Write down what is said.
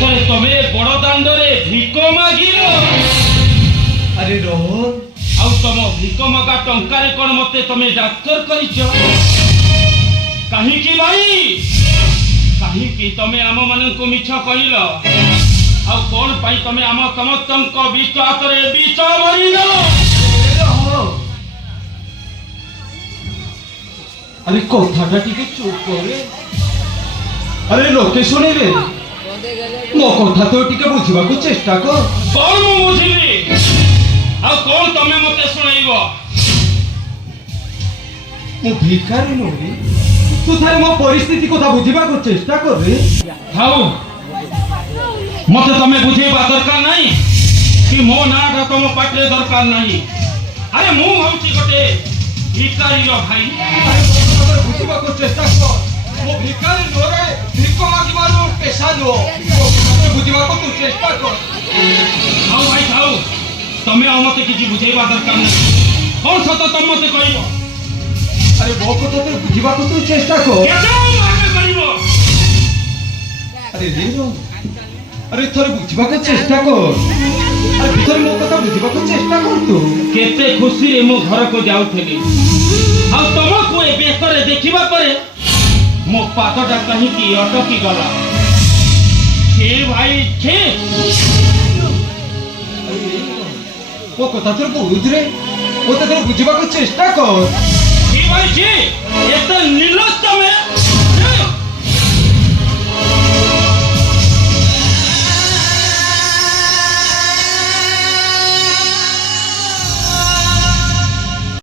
ଶେଷରେ ତମେ ବଡ଼ ଦାଣ୍ଡରେ ଭିକ ମାଗିଲ। ଆରେ ରୋହନ, ଆଉ ତମ ଭିକ ମଗା ଟଙ୍କାରେ କଣ ମତେ ତମେ ଡାକ୍ତର କରିଛ? କାହିଁକି ଭାଇ? କାହିଁକି ତମେ ଆମ ମାନଙ୍କୁ ମିଛ କହିଲ? ଆଉ କଣ ପାଇଁ ତମେ ଆମ ସମସ୍ତଙ୍କ ବିଷ ହାତରେ ବିଷ ଭରିଦେଲ? আরে কথাটা টিকে চুপ করে। আরে লোকে শুনিবে, ମୋ କଥା ତ ଟିକେ ବୁଝିବାକୁ ଚେଷ୍ଟା କର। କଣ ମୁଁ ବୁଝିଲି? ଆଉ କଣ ତମେ ମତେ ଶୁଣେଇବ? ମୁଁ ଭିକାରୀ ନୁହେଁ, ତୁ ଥରେ ମୋ ପରିସ୍ଥିତି କଥା ବୁଝିବାକୁ ଚେଷ୍ଟା କରେ। ଥାଉ, ମତେ ତମେ ବୁଝେଇବା ଦରକାର ନାହିଁ କି ମୋ ନାଁଟା ତମ ପାଟିରେ ଦରକାର ନାହିଁ। ଆରେ ମୁଁ ହଉଛି ଗୋଟେ ଭିକାରୀର ଭାଇ। ବୁଝିବାକୁ ଚେଷ୍ଟା କର। ମୁଁ ଭିକାରୀ ନୁହେଁ, ଭିକ ମାଗିବାର ପେଶା ନୁହଁ। ବୁଝିବାକୁ ତୁ ଚେଷ୍ଟା କର। ଥାଉ ଭାଇ ଥାଉ, ତମେ ଆଉ ମତେ କିଛି ବୁଝେଇବା ଦରକାର ନାହିଁ। କଣ ସତ ତମେ ମତେ କହିବ? ଆରେ ମୋ କଥା ତ ବୁଝିବାକୁ ତୁ ଚେଷ୍ଟା କର। କେତେ ମାର୍ଗ କରିବ? ଆରେ ରେ ଆରେ ଥରେ ବୁଝିବାକୁ ଚେଷ୍ଟା କର। ଆରେ ଥରେ ମୋ କଥା ବୁଝିବାକୁ ଚେଷ୍ଟା କର ତୁ। କେତେ ଖୁସିରେ ମୁଁ ଘରକୁ ଯାଉଥିଲି, ଆଉ ତମକୁ ଏ ବେଶରେ ଦେଖିବା ପରେ ମୋ ପାଦଟା କାହିଁକି ଅଟକି ଗଲା? ଛେ ଭାଇ ଛେ। ମୋ କଥା ତୋର ବୁଝରେ, ମୋତେ ଥରେ ବୁଝିବାକୁ ଚେଷ୍ଟା କର। ଛେ ଭାଇ ଛେ।